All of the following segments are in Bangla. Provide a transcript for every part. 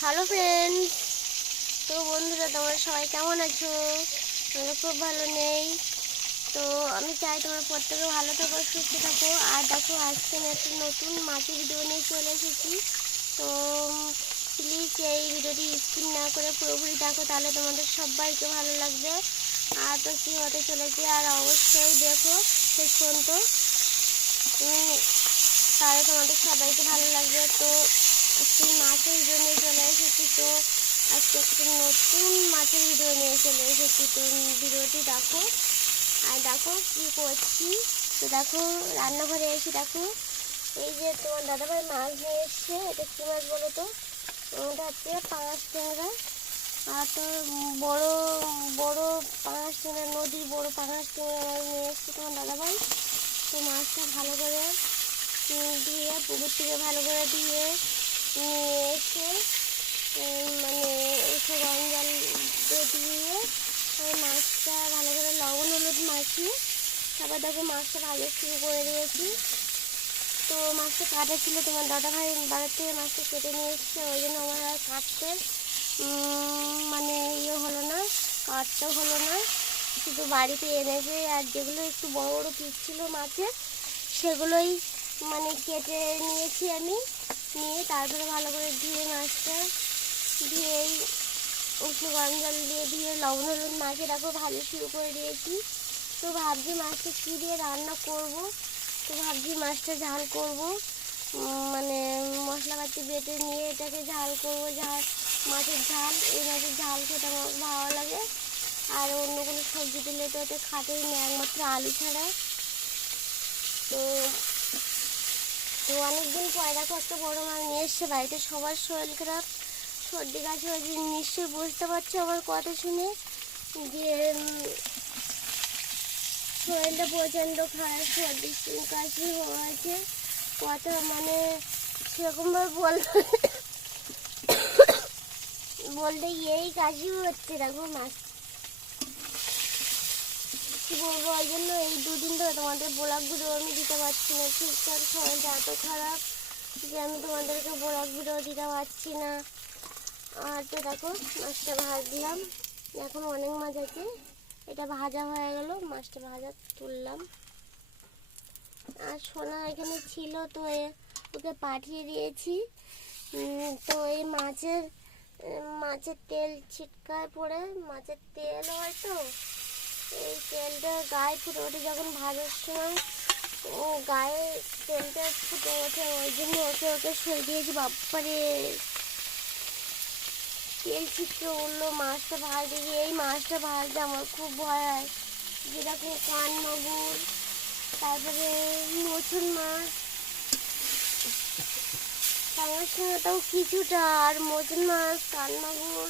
হ্যালো ফ্রেন্ডস তো বন্ধুরা, তোমরা সবাই কেমন আছো? তোমরা খুব ভালো নেই। তো আমি চাই তোমরা প্রত্যেকে ভালো থাকো, সুস্থ থাকো। আর দেখো, আজকে আমি একটা নতুন মাছের ভিডিও নিয়ে চলে এসেছি। তো প্লিজ এই ভিডিওটি স্কিপ না করে পুরোপুরি দেখো, তাহলে তোমাদের সবাইকে ভালো লাগবে। আর তো কী হতে চলেছে, আর অবশ্যই দেখো, শেষ পর্যন্ত। তাহলে তোমাদের সবাইকে ভালো লাগবে। তো মাছের ভিডিও নিয়ে চলে এসেছি তো আজকে একটি নতুন মাছের ভিডিও নিয়ে চলে এসেছি। তো ভিডিওটি দেখো। আর দেখো কি করছি। তো দেখো, রান্নাঘরে এসে দেখো, এই যে তোমার দাদাভাই মাছ নিয়ে এসছে। এটা কী মাছ বলো তো? ওটা হচ্ছে পাঁচ ট্যাংরা। আর তো বড় বড় পাঁচ ট্যাংরা নদীর বড় পাঁচ ট্যাংরা মাছ নিয়ে এসছে তোমার দাদাভাই। তো মাছটা ভালো করে দিয়ে পুকুর থেকে ভালো করে দিয়ে নিয়ে এসে গরম জল দিয়ে ওই মাছটা ভালো করে লবণ হলুদ মাখিয়ে তারপর দেখো মাছটা ভালো শুরু করে দিয়েছি। তো মাছটা কাটা ছিল তোমার দাদা ভাই বাড়ির থেকে মাছটা কেটে নিয়ে এসছে, ওই জন্য আমার আর কাটতে মানে ইয়ে হলো না কাটতে হলো না। শুধু বাড়িতে এনেছে, আর যেগুলো একটু বড় বড় পিস ছিল মাছের সেগুলোই মানে কেটে নিয়েছি আমি। নিয়ে তারপরে ভালো করে ধুয়ে মাছটা, ধুয়েই উষ্ণ গরম জল দিয়ে ধুয়ে লবণ হলুদ মাছে দেখো ভালো শুরু করে দিয়েছি। তো ভাবছি মাছটা কী দিয়ে রান্না করব? তো ভাবছি মাছটা ঝাল করব। মানে মশলাপাতি বেটে নিয়ে এটাকে ঝাল করব ঝাল মাছের ঝাল। এই মাছের ঝাল খেতে আমার ভালো লাগে। আর অন্য কোনো সবজি দিলে তো এতে খাতেই না একমাত্র আলু ছাড়া। তো তো অনেকদিন পরে দেখো একটা বড় মাছ নিয়ে এসছে, বাড়িতে সবার শরীর খারাপ। সর্দি কাশি হয়েছে, নিশ্চয়ই বুঝতে পারছ আমার কথা শুনে যে শরীরটা প্রচণ্ড খারাপ সর্দি কাশি হয়েছে। কথা মানে সেরকমভাবে বল বলতে এই কাশি হচ্ছে দেখো মাছ কি বলব, ওই জন্য এই দুদিন ধরে তোমাদের ব্লগগুলো আমি দিতে পারছি না। ঠিকঠাক শরীরটা এত খারাপ, যে আমি তোমাদেরকে ব্লগ ভিডিও দিতে পারছি না। আর তো দেখো, মাছটা ভাজলাম। এখন অনেক মাছ আছে এটা ভাজা হয়ে গেল, মাছটা ভাজা তুললাম। আর সোনা এখানে ছিল তো ওকে পাঠিয়ে দিয়েছি। তো এই মাছের মাছের তেল ছিটকায় পড়ে, মাছের তেল হয় তো এই তেলটা গায়ে ফুটে ওঠে যখন ভাজার সময়। ও গায়ে তেলটা ফুটে ওঠে, ওই জন্য ওকে ওকে সরিয়ে দিয়েছি বাপ্পারে তেল ছিটকে উঠল মাছটা ভাজতে গিয়ে এই মাছটা ভাজতে আমার খুব ভয় হয়। যেরকম কান মাগুর, তারপরে নতুন মাছ। আমার সঙ্গে তাও কিছুটা, আর মতন মাছ, কান মাগুর,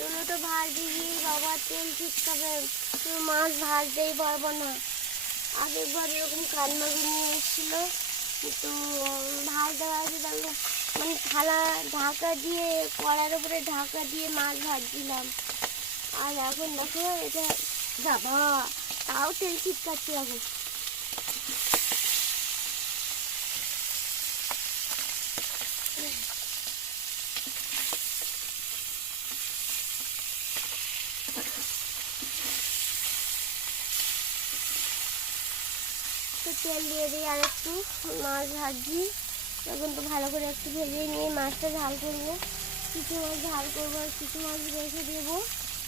এগুলো তো ভাজতে গিয়ে বাবা তেল ছিটকাবে মাছ ভাজতেই পারব না। আগেরবার এরকম কান মাগুর নিয়ে এসেছিল তো ভাজতে ভাজতে দেখল মানে থালা ঢাকা দিয়ে কড়ার উপরে ঢাকা দিয়ে মাছ ভাজছিলাম। আর এখন দেখো এটা বাবা তাও তেল ছিটকাচ্ছে এখন। তেল দিয়ে দিই আর একটু মাছ ভাজি। এখন তো ভালো করে একটু ভেজে নিয়ে মাছটা ঝাল করব কিছু মাছ ঝাল করব আর কিছু মাছ রেখে দেবো।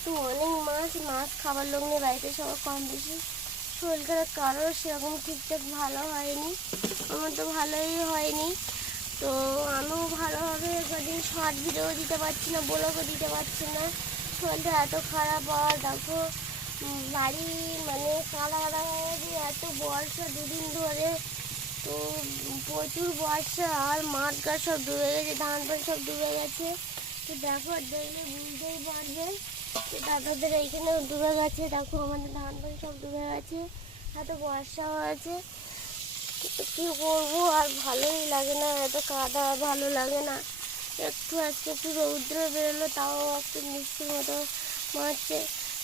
তো অনেক মাছ মাছ খাবার লোক নিয়ে বাড়িতে সবার কম বেশি। শরীর খারাপ কারোর সেরকম ঠিকঠাক ভালো হয়নি। আমার তো ভালোই হয়নি। তো আমিও ভালোভাবে কদিন শর্ট ভিডিও দিতে পারছি না ব্লগও দিতে পারছি না। শরীরটা এত খারাপ আর দেখো বাড়ি মানে কাদা কাদা হয়ে গেছে এত বর্ষা দুদিন ধরে তো প্রচুর বর্ষা, আর মাঠ গাছ সব ডুবে গেছে, ধান পান সব ডুবে গেছে। তো দেখো দেখলে বুঝতেই পারবে যে দাদাদের এইখানে ডুবে গেছে। দেখো, আমাদের ধান পান সব ডুবে গেছে, এত বর্ষা হয়েছে। কী করব, আর ভালোই লাগে না, এত কাদা ভালো লাগে না। একটু আজকে একটু রৌদ্র বেরোলো, তাও একটু মিষ্টির মতো মারছে।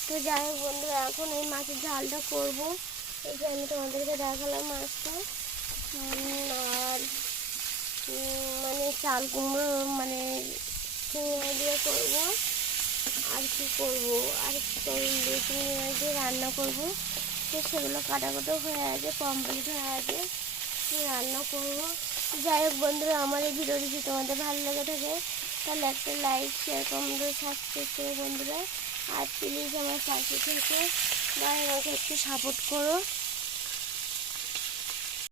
তো যাই হোক বন্ধুরা, এখন এই মাছের ঝালটা করব। এই যে আমি তোমাদেরকে দেখালাম মাছটা। আর মানে চাল কুমড়ো মানে চিংড়ি খাব আর কি করব? আর বেশি দিয়ে রান্না করব। তো সেগুলো কাটাকুটো হয়ে আছে কমপ্লিট হয়ে আছে। রান্না করব। যাই হোক বন্ধুরা, আমার এই ভিডিওটি যদি তোমাদের ভালো লেগে থাকে, তাহলে একটা লাইক শেয়ার কমেন্ট সাবস্ক্রাইব করো বন্ধুরা। আর প্লিজ আমার পাশে থেকে বা আমাকে একটু সাপোর্ট করো।